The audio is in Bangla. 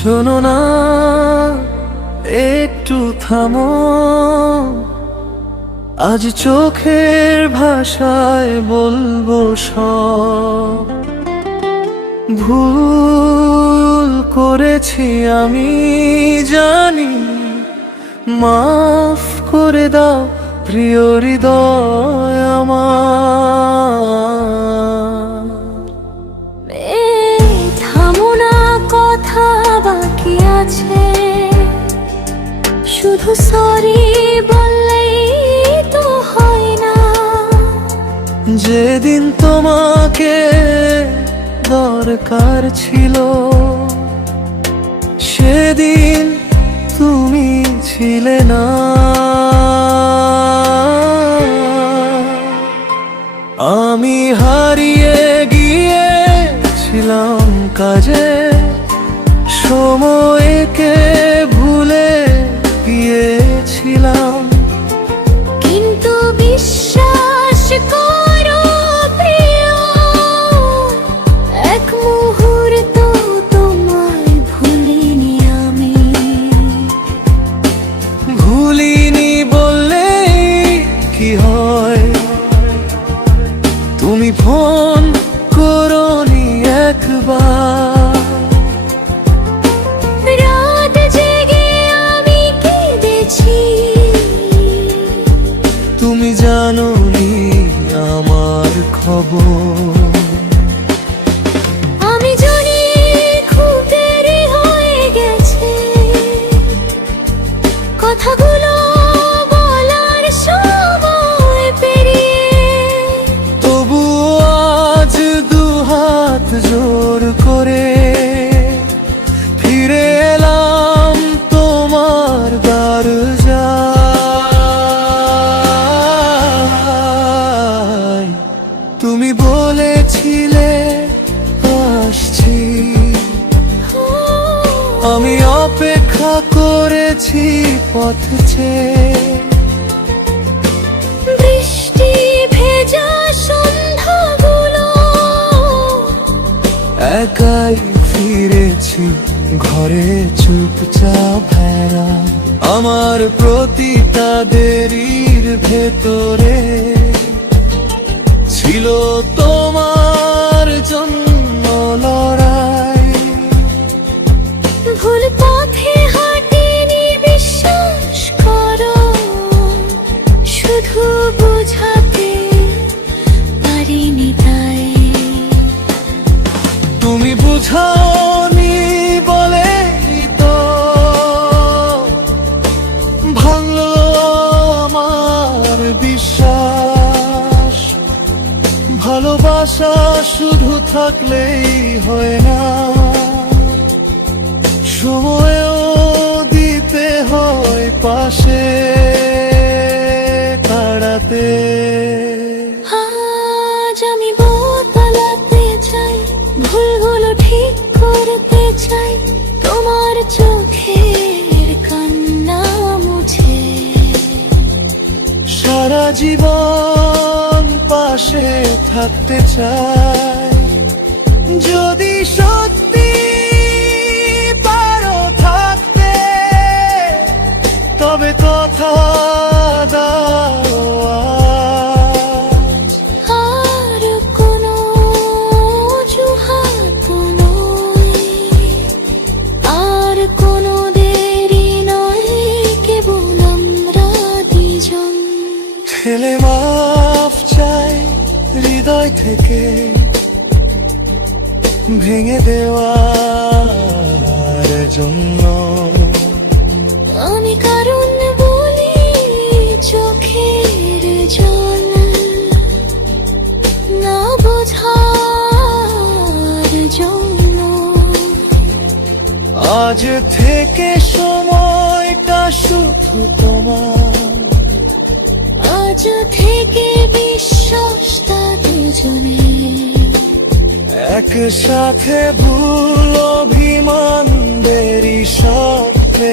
শোনো না, একটু থামো, আজ চোখের ভাষায় বলবো সব। ভুল করেছি আমি জানি, মাফ করে দাও প্রিয় হৃদয় আমার। থামো না, কথা বাকি আছে, শুধু সরি বললেই তো হয় না। যেদিন তোমাকে দরকার ছিল, সেদিন তুমি ছিলে না। আমি হারিয়ে গিয়েছিলাম কাজে, সময়কে ভুলে গিয়েছিলাম। কিন্তু বিশ্বাস করো প্রিয়, এক মুহূর্ত তোমায় ভুলিনি আমি। ভুলিনি বললে কি হয়, তুমি ফোন করোনি একবার। রাত জেগে আমি কেঁদেছি, তুমি জানোনি আমার খবর। আমি জানি খুব দেরি হয়ে গেছে, কথাগুলো বলার সময় পেরিয়ে। তবুও আজ দুহাত জোর করে ফিরে এলাম তোমার দরজায়। তুমি বলেছিলে আসছি, আমি অপেক্ষা করেছি পথ চেয়ে। বৃষ্টি ভেজা সন্ধ্যাগুলো, একাই ফিরেছি ঘরে চুপচাপ ভেড়া। আমার প্রতিটা দেরির ভেতরে ছিল তোমার জন্য লড়াই। ভুল পথে হাঁটিনি বিশ্বাস করো, শুধু বোঝাতে পারিনি তাই। তুমি বুঝাওনি বলে তো ভাঙলো আমার বিশ্বাস। ভালোবাসা শুধু থাকলেই হয় না, সময়ও দিতে হয় পাশে দাঁড়াতে। আজ আমি বদলাতে চাই, ভুলগুলো ঠিক করতে চাই, তোমার চোখের কান্না মুছে। সারা জীবন পাশে থাকতে চাই, যদি সত্যি পারো থাকতে, তবে কথা দাও আজ। আর কোনো অজুহাত নয়, আর কোনো দেরি নয়, কেবল আমরা দুজন। ঠেলে মাফ চাই হৃদয় থেকে, ভেঙে দেওয়ার জন্য। আমি কারণ বলি চোখের জল না বোঝার জন্য। আজ থেকে সময়টা শুধু তোমার, আজ থেকে বিশ্বাসটা দুজনে। একসাথে ভুল অভিমান দেরি সাথে